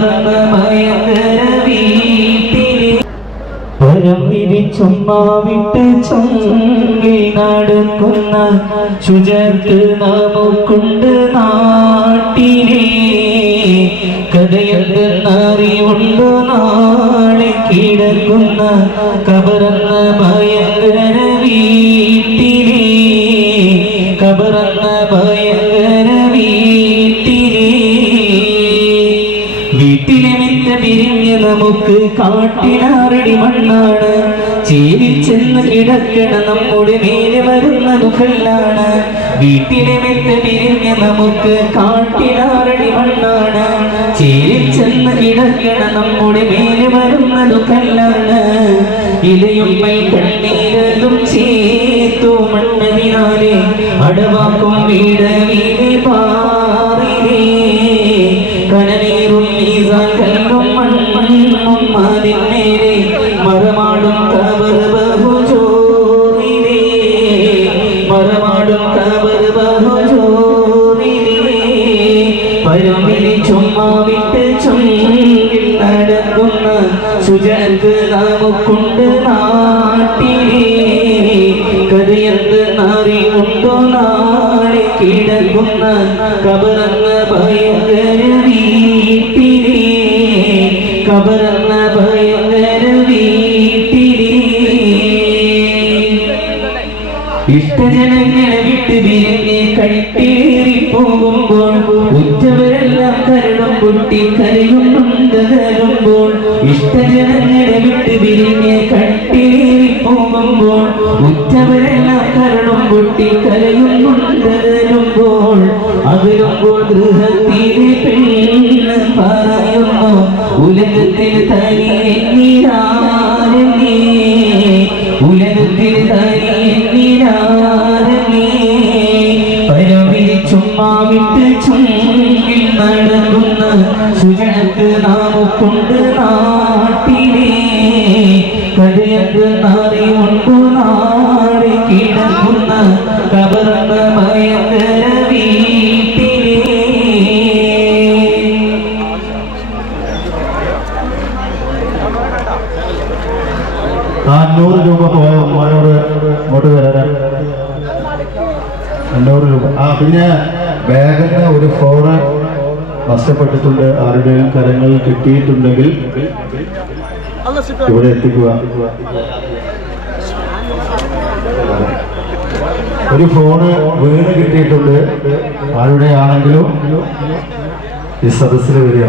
കബറന്ന ഭയങ്കര വീട്ടിലെ പരം വിരിച്ചുമ്മാ വിട്ട് ചൊങ്കിൽ നടക്കുന്ന ശുചിത്വ നമുക്കുണ്ട് നാട്ടിലെ കഥയെന്തെന്നറിവുണ്ടോ നാളെ കിടക്കുന്ന കബറന്ന ഭയങ്കര വീട്ടിലെ കബറന്ന ഭയങ്കര വീട്ടിലെ വീട്ടിലെ മിത്ത പിരിഞ്ഞ് നമുക്ക് കാട്ടിലാറടി മണ്ണാണ് ചേരി ചെന്ന് കിടക്കണ നമ്മുടെ മേലെ വരുന്നത് കല്ലാണ് വീട്ടിലെ മിത്ത പിരിഞ്ഞ് നമുക്ക് കാട്ടിലാറടി മണ്ണാണ് ചേരി ചെന്ന് കിടക്കണ നമ്മുടെ മേലെ വരുന്നത് കല്ലാണ് ഇലയും കണ്ണീരതും ചേർത്തു മണ്ണതിനാലെ അടവാക്കും വീട് വീട് പാറിലേ കനനീറും കല്ലും മണ്ണും അതിന്മേലെ മറമാടും കബർ ബഹുജോറിലേ മറമാടും കബർ ബഹുജോറിലേ പരമിലി ചുമ്മാ വിട്ട് ചൊങ്കിൽ നടക്കുന്ന ശുചിത്വ നമുക്കുണ്ട് നാട്ടിലെ കഥയെന്ത് അറിവുണ്ടോ നാളെ കിടക്കുന്ന കബറന്ന ഭയങ്കര വീട്ടിലെ കബറന്ന ഭയങ്കര വീട്ടിലെ ഇഷ്ടജനങ്ങളെ വിട്ട് പിരിഞ്ഞ് കൈട്ടേറി പോകുമ്പോൾ ഉറ്റവരെല്ലാം കരടും പൊട്ടി കരയുന്നുണ്ട് തരുമ്പോൾ ഇഷ്ടജനങ്ങളെ വിട്ട് പിരിഞ്ഞ് കൈട്ടേറി പോകുമ്പോൾ ഉറ്റവരെല്ലാം കരടും പൊട്ടി കരയുന്നുണ്ട് തരുമ്പോൾ അകലുമ്പോൾ ഗൃഹത്തിലെ പെണ്ണ് പറയുന്നു ഉലകത്തിൽ തനിയെന്നിരാരങ്ങേ ഉലകത്തിൽ തനിയെന്നിരാരങ്ങേ പരവിൽ ചുമ്മാ വിട്ട് ചുങ്കിൽ നടക്കുന്ന ശുചിത്വ നമുക്കുണ്ട് നാട്ടിലെ കഥയെന്ത് അറിവുണ്ടോ നാളെ കിടക്കുന്ന കബറന്ന ഭയങ്കര വീട്ടിലെ 100 രൂപ പോയ ഉമ്മാനോട് ഇങ്ങോട്ട് തരാൻ 200 രൂപ. പിന്നെ ബാഗിന് ഒരു ഫോണ് നഷ്ടപ്പെട്ടിട്ടുണ്ട്. ആരുടെയും കരങ്ങൾ കിട്ടിയിട്ടുണ്ടെങ്കിൽ ഇവിടെ എത്തിക്കുക. ഒരു ഫോണ് വീണ് കിട്ടിയിട്ടുണ്ട്. ആരുടെ ആണെങ്കിലും ഈ സദസ്സിൽ വരിക.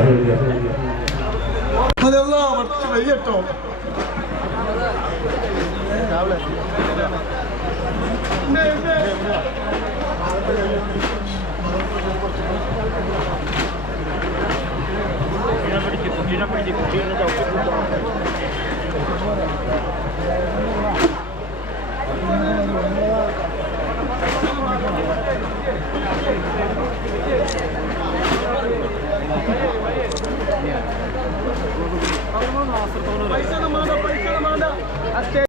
പൈസ